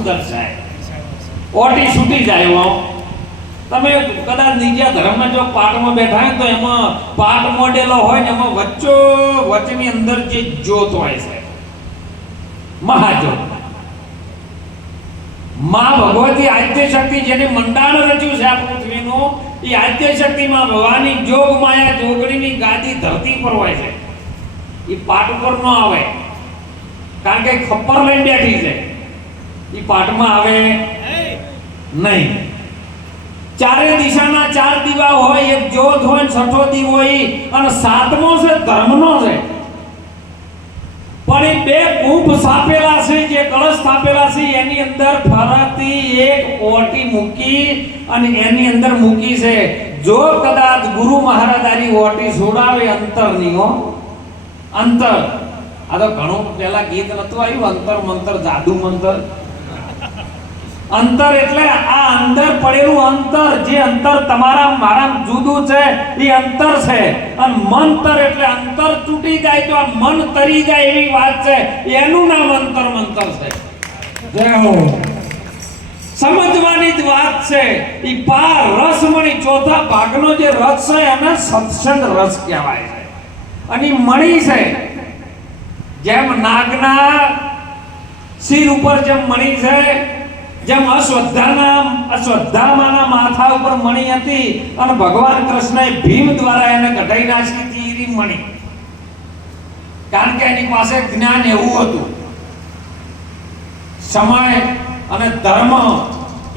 બધું દર્શાય. ઓટી છૂટી જાય. તમે કદાચ નીચે ધર્મમાં જો પાઠમાં બેઠા હોય તો એમાં પાઠ મોડેલો હોય ને એમાં વચ્ચો વચ્ચની અંદર જે જ્યોત હોય છે મહાજ્યોત. માં ભગવતી આદ્ય શક્તિ જેને મંડાણ રચ્યું છે આ પૃથ્વીનું, એ આદ્ય શક્તિમાં ભવાની જોગ માયા જોગણીની ગાદી ધરતી પર હોય છે. એ પાઠ ઉપર ન આવે કારણ કે ખપ્પર લઈને બેઠી છે. એ પાઠમાં આવે નહીં. ચારે દિશાના ચાર દીવા હોય, એક જ્યોત હોય, છઠ્ઠો દીવો હોય અને સાતમો છે ધર્મનો છે. પણ એ બે કુંભ સ્થાપેલા છે, જે કળશ સ્થાપેલા છે એની અંદર ફરતી એક ઓટી મૂકી અને એની અંદર મૂકી છે. જો કદાચ ગુરુ મહારાજ આરી ઓટી છોડાવે અંતરની અંતર, આ તો ઘણું પહેલા ગીત નતું આવ્યું અંતર મંતર જાદુ મંતર. અંતર એટલે આ અંદર પડેલું અંતર, જે અંતર તમારા મારા જુદું છે એ અંતર છે. અને મંતર એટલે અંતર તૂટી જાય તો આ મન તરી જાય એવી વાત છે, એનું નામ અંતર મંતર છે. જય હો. સમજવાની જ વાત છે. ઈ પાર રસમણી ચોથા ભાગનો જે રસ છે એને સત્સંગ રસ કહેવાય છે. અને મણી છે, જેમ નાગના શિર ઉપર જેમ મણી છે, જેમ અશ્વત્થામાના માથા ઉપર મણી હતી અને ભગવાન કૃષ્ણએ ભીમ દ્વારા એને કઢાઈ નાખી હતી એ મણી. કારણ કે એની પાસે જ્ઞાન એવું હતું. સમય અને ધર્મ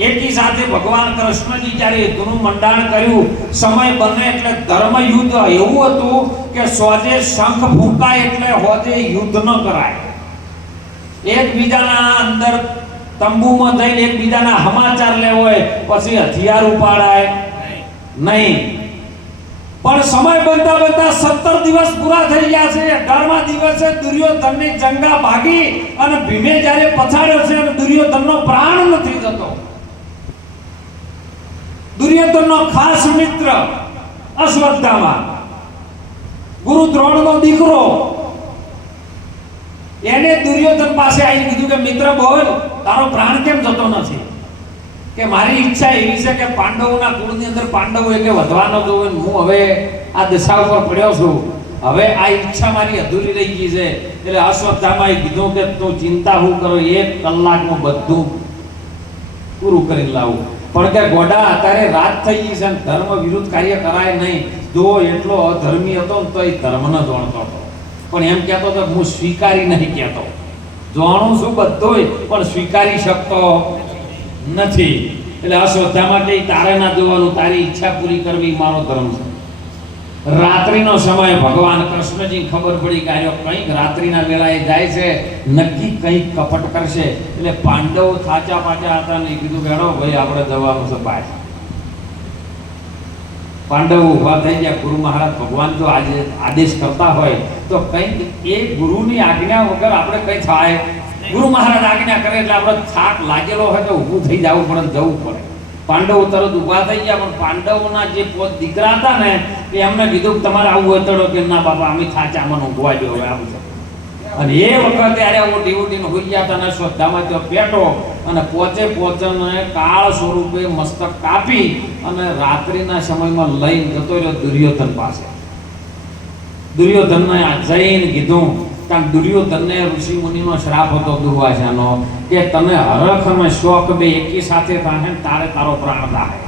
એકી સાથે ભગવાન કૃષ્ણજી જ્યારે યુદ્ધનું મંડાણ કર્યું, સમય બને એટલે ધર્મ યુદ્ધ એવું હતું કે સોજે શંખ ફૂંકાય એટલે હોજે યુદ્ધ ન કરાય. એકબીજાના અંદર તંબુમાં જઈને એકબીજાના સમાચાર લેવો હોય પછી હથિયાર ઉપાડાય નહીં. પણ સમય બનતા બનતા 17 દિવસ પૂરા થઈ ગયા છે. 18મા દિવસે દુર્યોધનની જંગા ભાગી અને ભીમે જ્યારે પછાડ્યો છે અને દુર્યોધનનો પ્રાણ નથી જતો. દુર્યોધનનો ખાસ મિત્ર અશ્વત્થામા, ગુરુ દ્રોણનો દીકરો, એને દુર્યોધન પાસે આવીને કીધું કે મિત્ર બોલ, તારો પ્રાણ કેમ જતો નથી? કે મારી ઈચ્છા એવી છે કે પાંડવોના કુળની અંદર પાંડવો એટલે વધવાનો જોવે, હું હવે આ દશા ઉપર પડ્યો છું, હવે આ ઈચ્છા મારી અધૂરી રહી ગઈ છે. એટલે અશ્વત્થામાએ કીધું કે તું ચિંતા હું કરો, 1 કલાકમાં બધું પૂરું કરી લાવું. પણ કે ગોડા અત્યારે રાત થઈ ગઈ છે, ધર્મ વિરુદ્ધ કાર્ય કરાય નહીં. જો એટલો અધર્મી હતો ને તો એ ધર્મ ન જાણતો હતો, પણ એમ કહેતો તો હું સ્વીકારી નહીં કહેતો. જાણું છું બધુંય પણ સ્વીકારી શકતો નથી. એટલે અશ્વત્થામા કે તારે ના જોવાનું, તારી ઈચ્છા પૂરી કરવી મારો ધર્મ છે. રાત્રિનો સમય ભગવાન કૃષ્ણજી ખબર પડી કે આયો કંઈક રાત્રિના વેળાએ જાય છે, નક્કી કંઈક કપટ કરશે. એટલે પાંડવો થાચા પાચા હતા ને કીધું કે હેડો ભાઈ આપણે જવાનું છે બહાર. પાંડવો ઉભા થઈ ગયા. ગુરુ મહારાજ ભગવાન જો આજે આદેશ કરતા હોય તો કંઈક એ ગુરુની આજ્ઞા વગર આપણે કંઈ થાય. ગુરુ મહારાજ આજ્ઞા કરે એટલે આપણે થાક લાગેલો હોય તો ઊભું થઈ જવું પડે, જવું પડે. પાંડવો તરત ઊભા થઈ ગયા. પણ પાંડવોના જે દીકરા હતા ને એમને કીધું કે તમારે આવું હોય તડો કે ના બાપા અમે થાચા મને ઊંઘવા દો હવે આવું છે. અને એ વખતે અરે ઓટી ઓટીને હોઈ ગયા હતા ને શ્રદ્ધામાં ત્યાં પેટો અને પોચે કાળ સ્વરૂપે મસ્તક કાપી અને રાત્રિના સમયમાં લઈને જતો રહ્યો દુર્યોધન પાસે. દુર્યોધનને જઈને કીધું, કારણ દુર્યોધનને ઋષિ મુનિનો શ્રાપ હતો દુર્વાસાનો કે તને હરખ અને શોખ બે એકી સાથે થાય તારે તારો પ્રાણ થાય.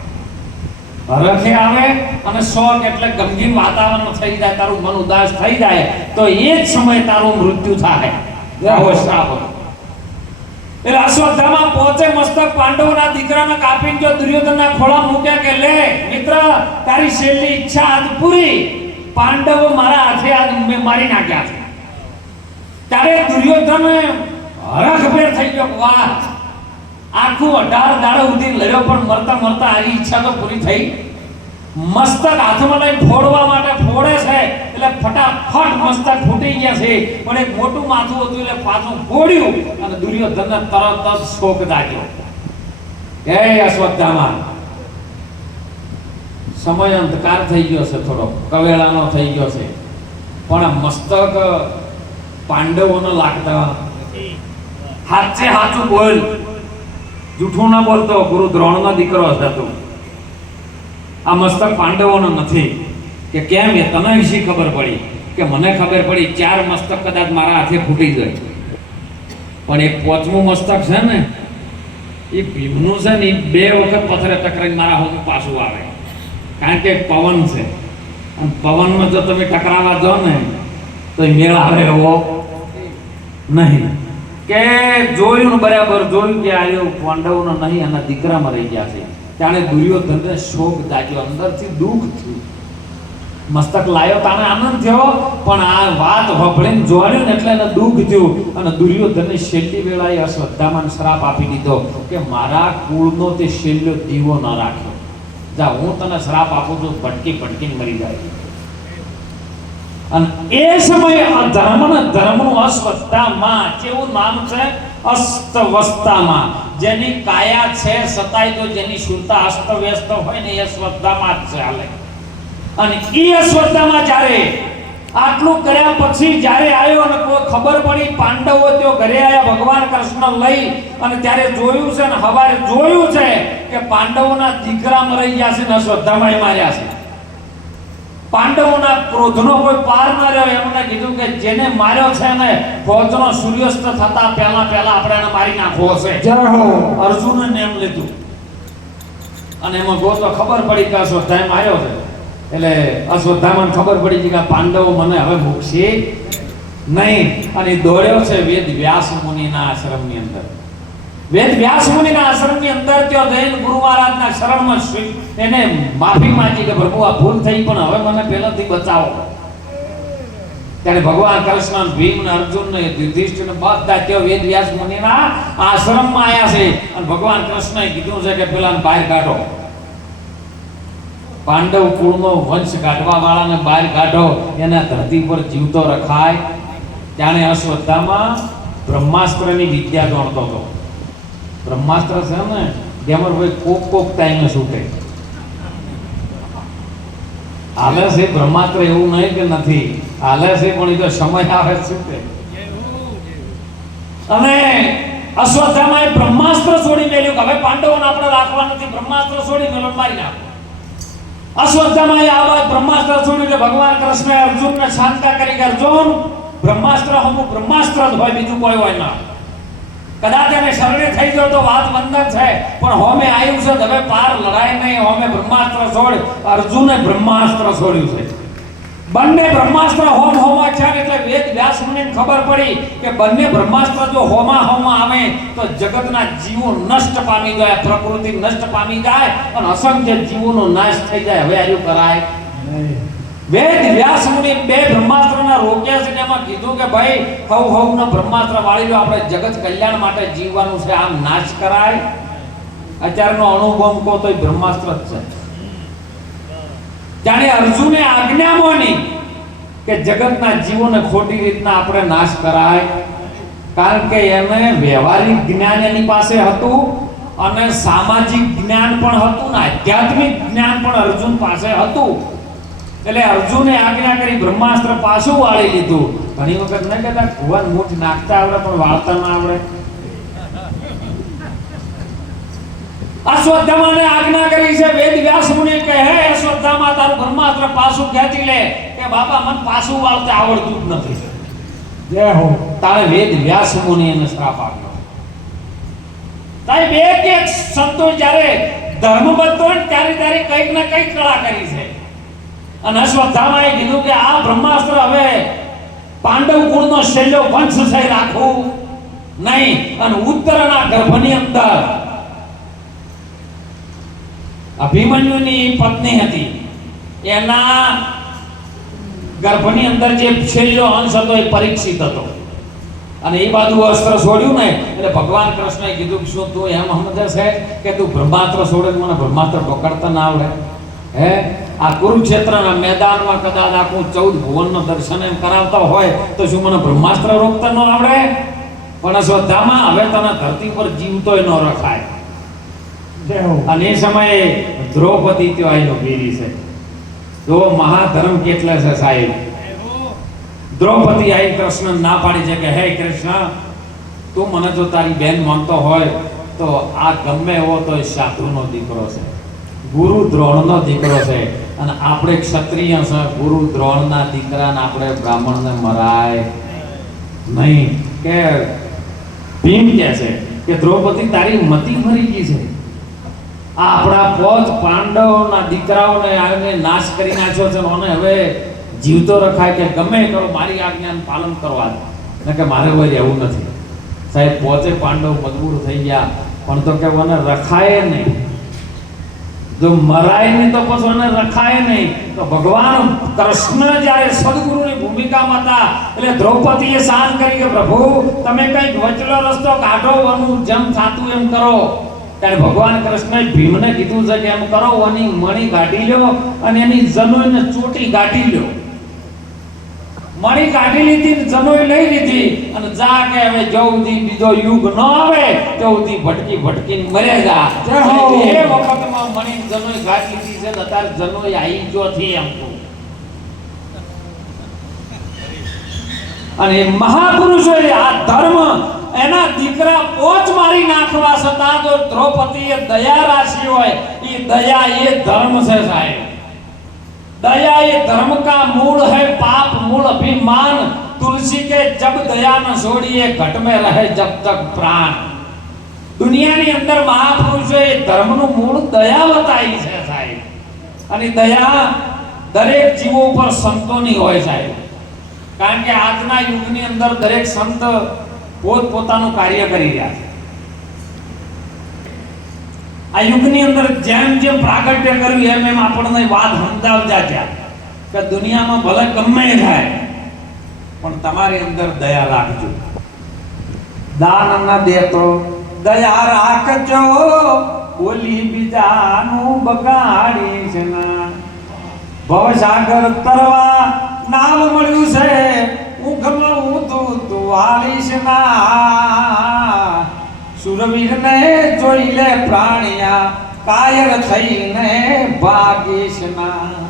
હરખે આવે અને શોખ એટલે ગમગીન વાતાવરણ થઈ જાય, તારું મન ઉદાસ થઈ જાય તો એ જ સમય તારું મૃત્યુ થાય. આવો શ્રાપ હતો. એટલે અશ્વત્થામા પહોંચે મસ્તક પાંડવોના દીકરાને કાપીને જો દુર્યોધનના ખોળા મૂક્યા કે લે મિત્ર તારી છેલ્લી ઈચ્છા આજ પૂરી. પાંડવો મારા હાથે આજ મેં મારી નાખ્યા છે. ત્યારે દુર્યોધન હરખભેર થઈ ગયો. વાહ, આખું 18 દાડા સુધી લડ્યો પણ મરતા મરતા આની ઈચ્છા તો પૂરી થઈ. મસ્તક હાથમાં લઈને ફોડવા માટે ફોડે છે એટલે ફટાફટ મસ્તક ફૂટી ગયા છે. પણ એક મોટું માથું હતું એટલે પાછું ફોડ્યું અને દુર્યોધનને તરત જ શોક જાગ્યો. હે અશ્વત્થામા, સમય અંધકાર થઈ ગયો છે, થોડો કવેળાનો થઈ ગયો છે, પણ મસ્તક પાંડવોને લાગતા હાચે હાચું બોલ. જૂઠું ના બોલતો, ગુરુ દ્રોણનો દીકરો હતો. આ મસ્તક પાંડવોનો નથી. કે કેમ? એ તને વિશે ખબર પડી. કે મને ખબર પડી 4 મસ્તક કદાચ મારા હાથે ફૂટી જાય, પણ એક 5મું મસ્તક છે ને, એ ભીમનું છે ને, 2 વખત પથ્થરે ટકરાઈને મારા હોમ પાછું આવે. કારણ કે પવન છે, અને પવનમાં જો તમે ટકરાવા જાઓ ને તો એ મેળ આવે એવો નહીં. કે જોયું ને, બરાબર જોયું કે આવ્યો પાંડવોનો નહીં, એના દીકરામાં રહી ગયા છે. ત્યારે દુર્યોધનને શોક દાગ્યો, અંદરથી દુઃખ થયું. મસ્તક લાયો તાને આનંદ થયો, પણ આ વાત વભળીને જોડ્યું ને એટલે એને દુઃખ થયું. અને દુર્યોધનને છેલ્લી વેળાએ અશ્વત્થામાને શ્રાપ આપી દીધો કે મારા કુળનો તે છેલ્લો દીવો ન રાખ્યો. જા, હું તને શ્રાપ આપું છું, ભટકી ભટકીને મરી જાય. અને એ સમયે ધર્મનું અશ્વત્થામા, કેવું નામ છે? અસ્તવસ્તામાં. જેની કાયા છે સતાય તો જેની શુદ્ધતા અસ્તવ્યસ્ત હોય ને, એ અશ્વત્થામા જ ચાલે. અને એ અશ્વત્થામા જ્યારે આટલું કર્યા પછી જ્યારે આવ્યો અને કોઈ ખબર પડી પાંડવો તો ઘરે આવ્યા ભગવાન કૃષ્ણ લઈ, અને ત્યારે જોયું છે ને, હવારે જોયું છે કે પાંડવોના દીકરા મરી ગયા છે ને અશ્વત્થામાએ માર્યા છે. પાંડવોના ક્રોધનો કોઈ પાર ન રહ્યો. એમણે કીધું કે જેને માર્યો છે ને, ફોજનો સૂર્યાસ્ત થતા પહેલા આપણે એને મારી નાખવો છે. જય હો. અર્જુને નેમ લીધું, અને એમાં ગોતો ખબર પડી કે અશ્વત્થામાએ માર્યો છે. એટલે અશ્વત્થામાને ખબર પડી કે પાંડવો મને હવે મૂકશે નહીં, અને દોડ્યો છે વેદ વ્યાસ મુનિના આશ્રમની અંદર. વેદ વ્યાસ મુનિના આશ્રમની અંદર ત્યાં જઈને ગુરુ મહારાજના શરણમાં એને માફી માંગી કે પ્રભુ આ ભૂલ થઈ, પણ હવે મને પહેલાથી બચાવો. ત્યારે ભગવાન કૃષ્ણ, ભીમ ને અર્જુન ને યુધિષ્ઠિર ને બધા ત્યાં વેદ વ્યાસ મુનિના આશ્રમમાં આવ્યા છે. અને ભગવાન કૃષ્ણએ કીધું છે કે પેલાને બહાર કાઢો, પાંડવ કુળનો વંશ કાઢવા વાળાને બહાર કાઢો, એના ધરતી પર જીવતો રખાય. જાણે અશ્વત્થામા બ્રહ્માસ્ત્રની વિદ્યા જાણતો હતો. બ્રહ્માસ્ત્ર છે ને, જેમાં કોક ટાઈમે છૂટે. હાલે છે બ્રહ્માસ્ત્ર, એવું નહીં કે નથી, હાલે છે, પણ એ તો સમય આવે છૂટે. અને અશ્વત્થામાએ બ્રહ્માસ્ત્ર છોડી મેલ્યું કે હવે પાંડવોને આપણે રાખવા નથી, બ્રહ્માસ્ત્ર છોડી મેલો, મારી નાખો. અશ્વત્થામાએ આ વાત બ્રહ્માસ્ત્ર છોડ્યું એટલે ભગવાન કૃષ્ણએ અર્જુનને શાંતા કરી કે અર્જુન, બ્રહ્માસ્ત્ર હમું બ્રહ્માસ્ત્ર જ હોય, બીજું કોઈ હોય ના. કદાચ એને શરણે થઈ ગયો તો વાત બંધન છે, પણ હોમે આવ્યું છે હવે પાર લડાય નહીં. હોમે બ્રહ્માસ્ત્ર છોડ. અર્જુને બ્રહ્માસ્ત્ર છોડ્યું છે. બંને બ્રહ્માસ્ત્ર હોમ છે. એટલે વેદ વ્યાસ મુનિને ખબર પડી કે બંને બ્રહ્માસ્ત્ર જો હોમા આવે તો જગતના જીવો નષ્ટ પામી જાય, પ્રકૃતિ નષ્ટ પામી જાય, અને અસંખ્ય જીવોનો નાશ થઈ જાય. હવે આર્યું કરાય નહીં. વેદ વ્યાસ મુનિ 2 બ્રહ્માસ્ત્રના રોક્યા છે. એમાં કીધું કે ભાઈ હવના બ્રહ્માસ્ત્ર વાળી લો, આપણે જગત કલ્યાણ માટે જીવવાનું છે, આમ નાશ કરાય. અત્યારનો અણુબોમ્બ કો તો બ્રહ્માસ્ત્ર જ છે. જાણે અર્જુને આજ્ઞા માની કે જગતના જીવોને ખોટી રીતના આપણે નાશ કરાય, કારણ કે એને વ્યવહારિક જ્ઞાન એની પાસે હતું, અને સામાજિક જ્ઞાન પણ હતું, ને આધ્યાત્મિક જ્ઞાન પણ અર્જુન પાસે હતું. એટલે અર્જુને આજ્ઞા કરી, બ્રહ્માસ્ત્ર પાછું વાળી લીધું. ઘણી વખત ન કહેતા ભુવન મૂઠ નાખતા આવડે પણ વાળતા ના આવડે. અશ્વત્થામાને આજ્ઞા કરી છે. વેદ વ્યાસ મુનિ કહે, હે અશ્વત્થામા, તારું બ્રહ્માસ્ત્ર પાછું ખેંચી લે. કે બાપા, મને પાછું વાળતા આવડતું જ નથી. જય હો. તારે વેદ વ્યાસ મુનિ એને શ્રાપ આપ્યો. તારે બે કે સંતો જ્યારે ધર્મબદ્ધ હોય ત્યારે કંઈક ને કંઈક કળા કરી છે. અને અશ્વત્થામાએ કીધું કે આ બ્રહ્માસ્ત્ર હવે પાંડવ કુળનો છેલ્લો વંશ છે, રાખવું નહીં. અને ઉત્તરના ગર્ભની અંદર અભિમન્યુની પત્ની હતી, એના ગર્ભની અંદર જે છેલ્લો અંશ હતો એ પરીક્ષિત હતો. અને એ બાજુ અસ્ત્ર છોડ્યું ને એટલે ભગવાન કૃષ્ણએ કીધું કે શું તું એમ સમજે છે કે તું બ્રહ્માસ્ત્ર છોડે, મને બ્રહ્માસ્ત્ર પકડતા ના આવડે? હે, આ કુરુક્ષેત્રના મેદાનમાં કદાચ આખું 14 ભુવનનો દર્શન એમ કરાવતા હોય તો શું મને બ્રહ્માસ્ત્ર રોકતા ન આવડે? પણ અશ્વત્થામા, હવે તને ધરતી પર જીવતોય ન રખાય. અને એ સમયે દ્રૌપદી ત્યાં આવીને બેરી છે. જો મહાધર્મ કેટલા છે સાહેબ. દ્રૌપદી આવી કૃષ્ણ ના પાડી છે કે હે કૃષ્ણ, તું મને જો તારી બેન માનતો હોય તો આ ગમે એવો તો સાધુનો દીકરો છે, ગુરુ દ્રોણનો દીકરો છે, અને આપણે ક્ષત્રિય છે, ગુરુ દ્રોણના દીકરાને આપણે બ્રાહ્મણને મરાય નહીં. કે ભીમ કહે છે કે દ્રૌપદી તારી મતિ મરી ગઈ છે, આ આપણા પોચ પાંડવોના દીકરાઓને આને નાશ કરી નાખ્યો છે, અને હવે જીવતો રખાય કે ગમે કરો મારી આજ્ઞાનું પાલન કરવા દે. ને કે મારે વળી એવું નથી સાહેબ, પોતે પાંડવ મજબૂર થઈ ગયા પણ તો કે મને રખાય નહીં, જો મરાય નહીં તો પછી એને રખાય નહીં. તો ભગવાન કૃષ્ણ જ્યારે સદગુરુની ભૂમિકામાં હતા એટલે દ્રૌપદીએ શાન કરી કે પ્રભુ તમે કંઈક વચલો રસ્તો કાઢો, વનું જેમ થાતું એમ કરો. ત્યારે ભગવાન કૃષ્ણએ ભીમને કીધું છે કે એમ કરો, વની મણી કાઢી લ્યો અને એની જનોઈને ચોટી કાઢી લ્યો. મણી કાઢી લીધી, જનોઈ લઈ લીધી અને જા કે હવે જૌદી બીજો યુગ ન આવે જૌદી ભટકી ભટકીને મરે જા. એ વખતમાં મણી જનોઈ કાઢી લીધી છે, અત્યારે જનોઈ આવી જો થી એમ કહું. અને મહાપુરુષોએ આ ધર્મ એના દીકરા પોચ મારી નાખવા છતાં જો દ્રૌપદીએ દયા રાશી હોય, એ દયા એ ધર્મ છે સાહેબ. दया ये धर्म का मूल है, पाप मूल अभिमान. तुलसी के जब दया न छोड़िए घट में रहे जब तक प्राण. દુનિયાની અંદર મહાપુરુષોએ ધર્મનું મૂળ દયા બતાવી છે સાહેબ. અને દયા દરેક જીવો ઉપર સંતોની હોય સાહેબ, કારણ કે આજના યુગની અંદર દરેક સંત પોતપોતાનું કાર્ય કરી રહ્યા છે. આ યુગની અંદર જેમ જેમ પ્રાગટ્ય કર્યું એમ એમ આપણને વાત સમજાવતા ગયા કે દુનિયામાં ભલે ગમે થાય પણ તમારી અંદર દયા રાખજો. દાન ન દેતો દયા રાખજો, બોલી બીજાનું બગાડીશ ના. ભવસાગર તરવા નામ મળ્યું છે, ઊંઘમાં ઊંધું વાળીશ ના. સુરવીરને જોઈ લે પ્રાણિયા, કાયર થઈને ભાગીશ ના.